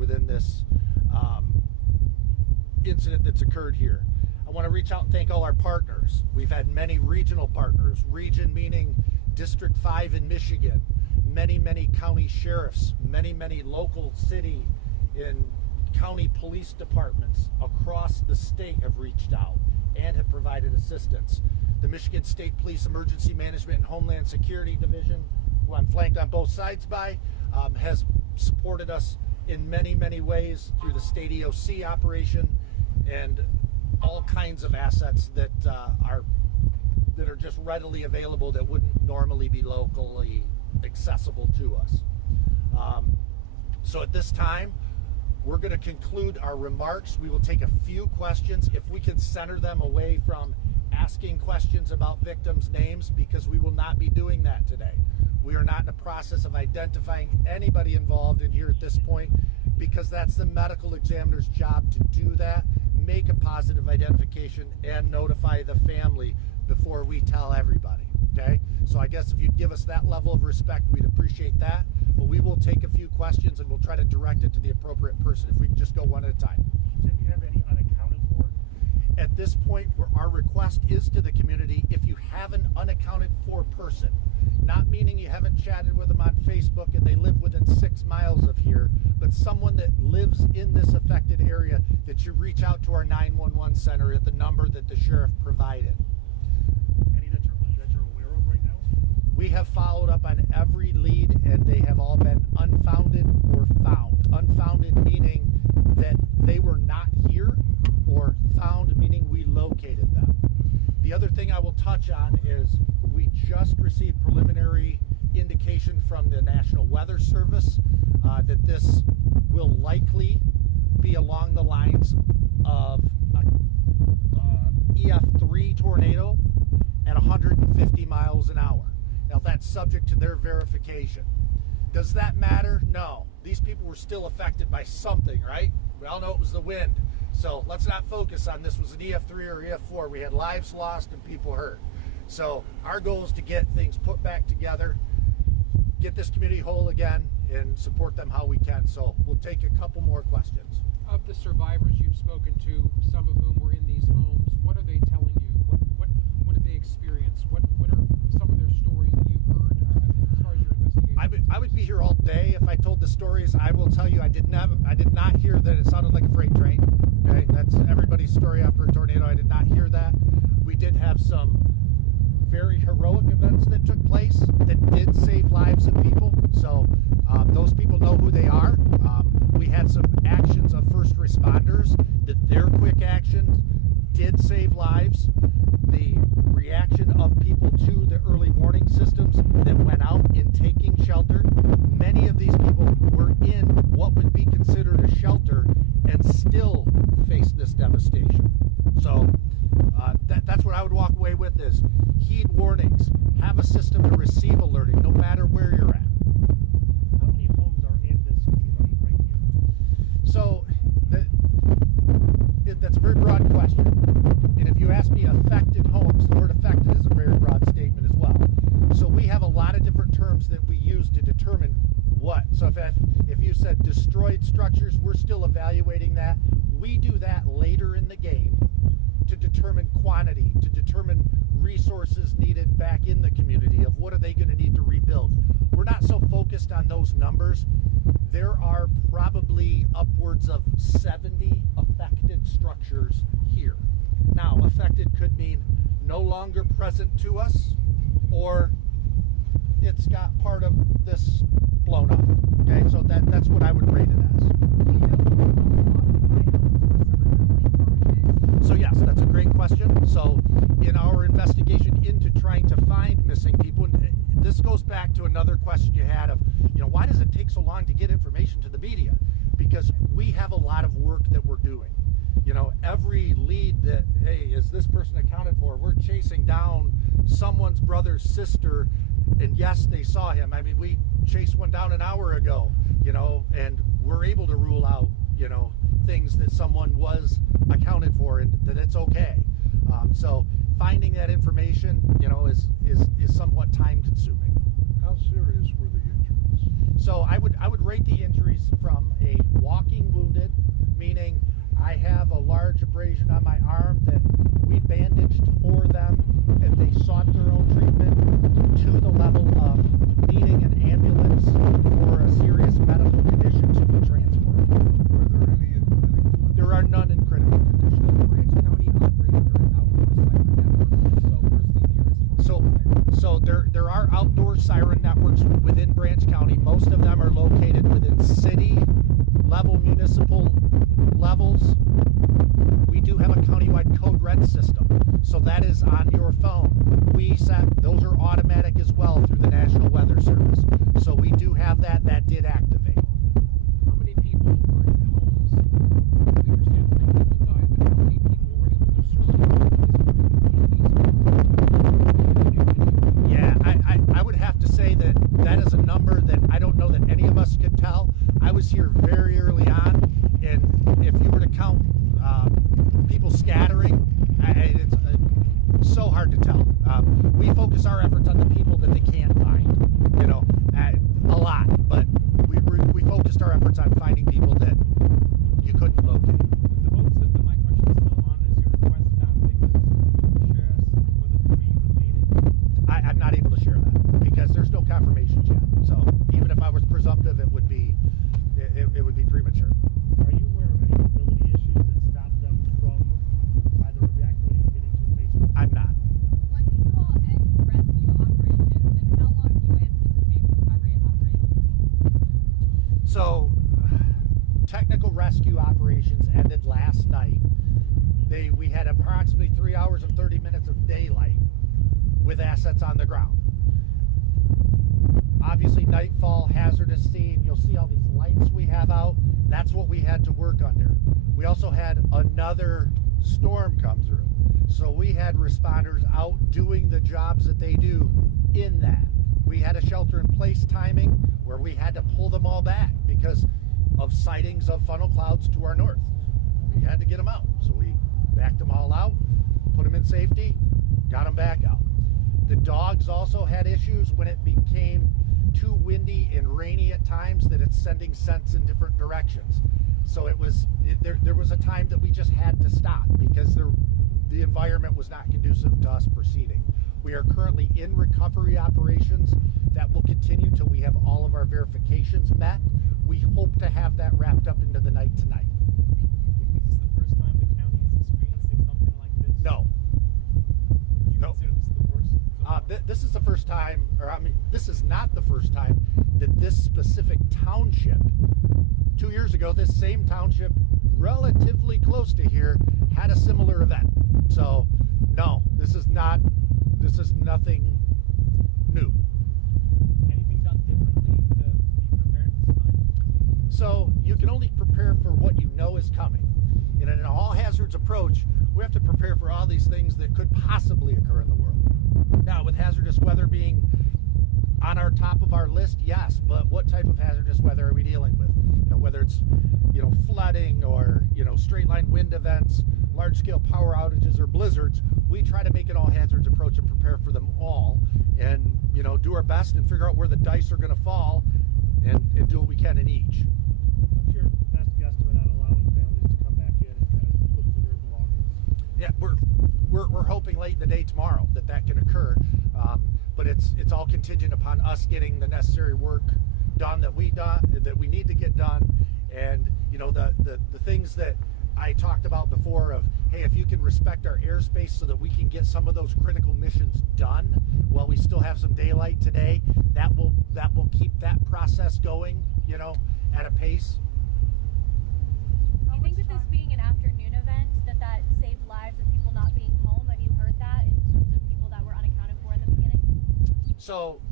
within this incident that's occurred here. I want to reach out and thank all our partners. We've had many regional partners, region meaning District 5 in Michigan, many county sheriffs, many local city and county police departments across the state have reached out and have provided assistance. The Michigan State Police Emergency Management and Homeland Security Division, who I'm flanked on both sides by, has supported us in many ways through the state EOC operation and all kinds of assets that are just readily available that wouldn't normally be locally accessible to us. So at this time, we're going to conclude our remarks. We will take a few questions if we can center them away from asking questions about victims' names, because we will not be doing that today. We are not in the process of identifying anybody involved in here at this point, because that's the medical examiner's job to do that, make a positive identification, and notify the family before we tell everybody. Okay? So I guess if you'd give us that level of respect, we'd appreciate that. But we will take a few questions and we'll try to direct it to the appropriate person if we can just go one at a time. Tim, do you have any unaccounted for? At this point, where our request is to the community, if you have an unaccounted for person, not meaning you haven't chatted with them on Facebook and they live within 6 miles of here, but someone that lives in this affected area, that you reach out to our 911 center at the number that the sheriff provided. Any that you're aware of right now? We have followed up on every lead and they have all been unfounded or found. Unfounded meaning that they were not here, or found meaning we located them. The other thing I will touch on is we just received preliminary indication from the National Weather Service that this will likely be along the lines of a EF3 tornado at 150 miles an hour. Now that's subject to their verification. Does that matter? No. These people were still affected by something, right? We all know it was the wind. So let's not focus on this was an EF3 or EF4. We had lives lost and people hurt. So our goal is to get things put back together, get this community whole again, and support them how we can. So we'll take a couple more questions. Of the survivors you've spoken to, some of whom were in these homes, what are they telling you? What did they experience? What are some of their stories that you've heard as far as your investigation? I would be here all day if I told the stories. I will tell you, I did not hear that it sounded like a freight train. Okay, that's everybody's story after a tornado. I did not hear that. We did have some very heroic events that took place that did save lives of people. So those people know who they are. We had some actions of first responders that their quick actions did save lives. The reaction of people to the early warning systems that went out in taking shelter. Many of these people were in what would be considered a shelter and still face this devastation. So that's what I would walk away with is heed warnings, have a system to receive alerting no matter where you're at. How many homes are in this community right here? So that's a very broad question. And if you ask me affected homes, the word affected is a very broad statement as well. So we have a lot of different terms that we use to determine what. So if you said destroyed structures, we're still evaluating that. We do that later in the game to determine quantity, to determine resources needed back in the community of what are they going to need to rebuild. We're not so focused on those numbers. There are probably upwards of 70 affected structures here. Now, affected could mean no longer present to us, or it's got part of this blown up. Okay, so that's what I would rate it as. So yes, that's a great question. So in our investigation into trying to find missing people, and this goes back to another question you had of, why does it take so long to get information to the media? Because we have a lot of work that we're doing. Every lead that, hey, is this person accounted for? We're chasing down someone's brother's sister, and yes, they saw him. I mean, we chased one down an hour ago, and we're able to rule out, things that someone was accounted for and that it's okay. So finding that information, is somewhat time consuming. How serious were the injuries? So I would rate the injuries from a walking abrasion on my arm that we bandaged for them, and they sought their own treatment to the level of needing an ambulance for a serious medical condition to be transported. Are there any in critical? There are none in critical condition. Branch County operated under an outdoor siren network. So where's the nearest tornado siren? So there are outdoor siren networks within Branch County. Most of them are located within city level, municipal levels. We do have a countywide code red system, so that is on your phone. We set those are automatic as well through the National Weather Service. So we do have that did activate. How many people were in homes? We understand 3 people died, but how many people were able to survive? Yeah, I would have to say that is a number that I don't know that any of us could tell. I was here very early on, and if you were to count people scattering, it's so hard to tell. We focus our efforts on the people that they can't find, a lot, but we focused our efforts on finding people that you couldn't locate. The vote system, my question is still on. Is your request about because the sheriffs were the 3 related? I'm not able to share that because there's no confirmations yet. So even if I was presumptive, it would be premature. Are you aware of any mobility issues that stop them from either evacuating or getting to a basement? I'm not. When did you all end rescue operations, and how long do you anticipate recovery operations? So technical rescue operations ended last night. We had approximately 3 hours and 30 minutes of daylight with assets on the ground. Obviously, nightfall, hazardous scene. You'll see all these lights we have out. That's what we had to work under. We also had another storm come through. So we had responders out doing the jobs that they do in that. We had a shelter in place timing where we had to pull them all back because of sightings of funnel clouds to our north. We had to get them out. So we backed them all out, put them in safety, got them back out. The dogs also had issues when it became too windy and rainy at times that it's sending scents in different directions. So there was a time that we just had to stop because the environment was not conducive to us proceeding. We are currently in recovery operations that will continue till we have all of our verifications met. We hope to have that wrapped up into the night tonight. Is this the first time the county is experiencing something like this? No. Would you No. consider this the worst? This is the first time, this is not the first time that this specific township, 2 years ago, this same township, relatively close to here, had a similar event. So, no, this is nothing new. Anything done differently to be prepared this time? So, you can only prepare for what you know is coming. In an all hazards approach, we have to prepare for all these things that could possibly occur in the world. Now, with hazardous weather being on our top of our list, yes, but what type of hazardous weather are we dealing with? Whether it's, flooding or, straight line wind events, large scale power outages or blizzards, we try to make an all hazards approach and prepare for them all and, do our best and figure out where the dice are going to fall and do what we can in each. What's your best guesstimate on allowing families to come back in and kind of look for their belongings? Yeah, we're hoping late in the day tomorrow that can occur, but it's all contingent upon us getting the necessary work done that we need to get done, and the things that I talked about before of, hey, if you can respect our airspace so that we can get some of those critical missions done while we still have some daylight today, that will keep that process going, at a pace. Do you think with this being an afternoon event, that saved lives of people not being home? Have you heard that in terms of people that were unaccounted for in the beginning? So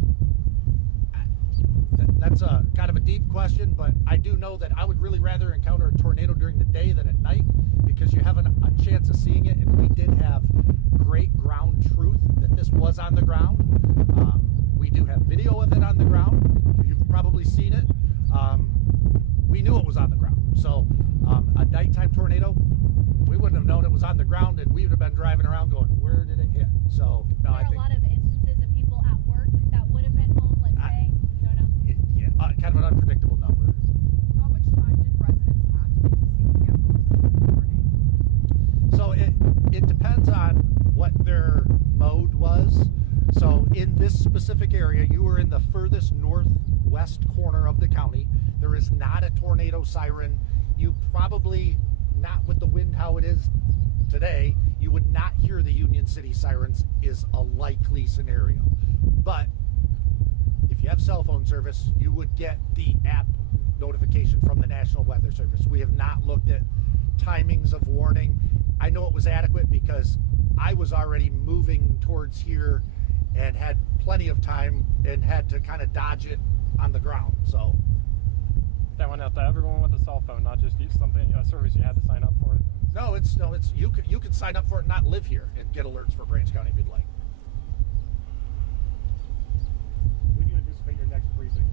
that's a kind of a deep question, but I do know that I would really rather encounter a tornado during the day than at night because you have a chance of seeing it, and we did have great ground truth that this was on the ground. We do have video of it on the ground. You've probably seen it. We knew it was on the ground. So a nighttime tornado, we wouldn't have known it was on the ground, and we would have been driving around going, where did it hit? So no, Are there a lot of instances of people at work that would have been home, let's say? Don't know. Kind of an unpredictable number. How much time did residents have to get to safety after receiving the warning? it depends on what their mode was. So in this specific area, you were in the furthest northwest corner of the county. There is not a tornado siren. You probably, not with the wind how it is today, you would not hear the Union City sirens is a likely scenario. But if you have cell phone service, you would get the app notification from the National Weather Service. We have not looked at timings of warning. I know it was adequate because I was already moving towards here and had plenty of time and had to kind of dodge it on the ground. So That went out to everyone with a cell phone, not just a service you had to sign up for. no, it's you can sign up for it and not live here and get alerts for Branch County if you'd like. When do you anticipate your next precinct?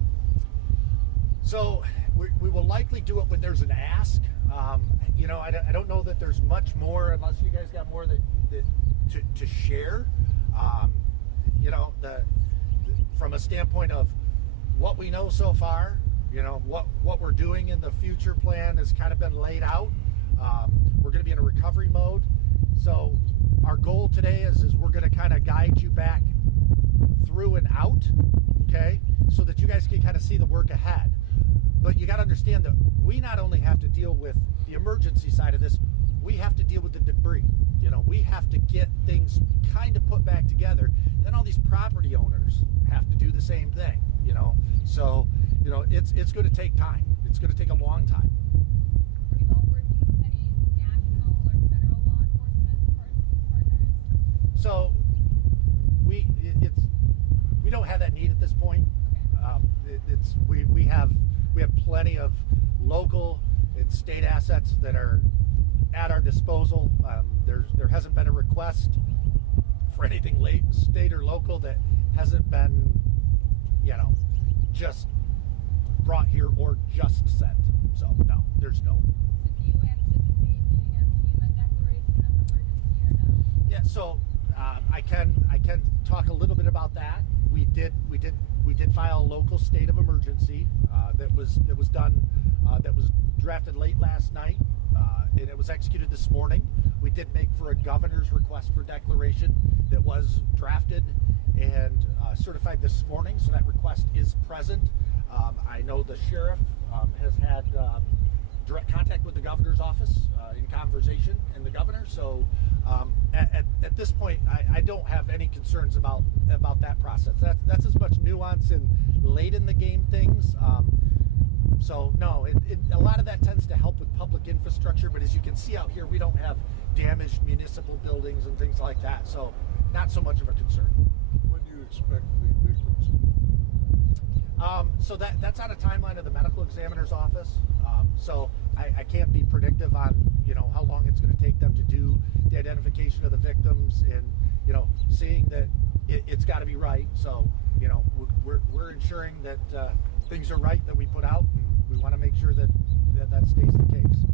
So we will likely do it when there's an ask. I don't know that there's much more unless you guys got more that to share. From a standpoint of what we know so far, what we're doing in the future plan has kind of been laid out. We're going to be in a recovery mode. So our goal today is we're going to kind of guide you back through and out, okay, so that you guys can kind of see the work ahead. But you got to understand that we not only have to deal with the emergency side of this, we have to deal with the debris. We have to get things kind of put back together. Then all these property owners have to do the same thing, So, it's going to take time. It's going to take a long time. Are you all working with any national or federal law enforcement partners? So we don't have that need at this point. We have plenty of local and state assets that are at our disposal. There hasn't been a request for anything state or local that hasn't been just brought here or just sent. So no, there's no. So do you anticipate needing a FEMA declaration of emergency or no? Yeah, so I can talk a little bit about that. We did file a local state of emergency that was drafted late last night, and it was executed this morning. We did make for a governor's request for declaration that was drafted and certified this morning, so that request is present. I know the sheriff has had direct contact with the governor's office in conversation and the governor. So at this point, I don't have any concerns about that process. That's as much nuance and late in the game things. So no, a lot of that tends to help with public infrastructure. But as you can see out here, we don't have damaged municipal buildings and things like that. So not so much of a concern. When do you expect the victims? So that's on a timeline of the medical examiner's office. So I can't be predictive on how long it's going to take them to do the identification of the victims and seeing that it's got to be right. So we're ensuring that things are right that we put out, and we want to make sure that stays the case.